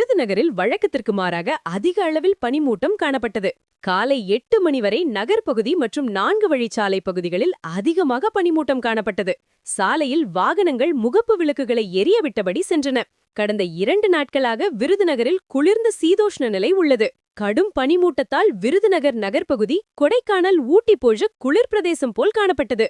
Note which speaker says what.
Speaker 1: விருதுநகரில் வழக்கத்திற்கு மாறாக அதிக அளவில் பனிமூட்டம் காணப்பட்டது. காலை எட்டு மணி வரை நகர்ப்பகுதி மற்றும் நான்கு வழிச்சாலை பகுதிகளில் அதிகமாக பனிமூட்டம் காணப்பட்டது. சாலையில் வாகனங்கள் முகப்பு விளக்குகளை எரிய விட்டபடி சென்றன. கடந்த இரண்டு நாட்களாக விருதுநகரில் குளிர்ந்த சீதோஷ்ண நிலை உள்ளது. கடும் பனிமூட்டத்தால் விருதுநகர் நகர்ப்பகுதி கொடைக்கானல் ஊட்டி போன்ற குளிர் பிரதேசம் போல் காணப்பட்டது.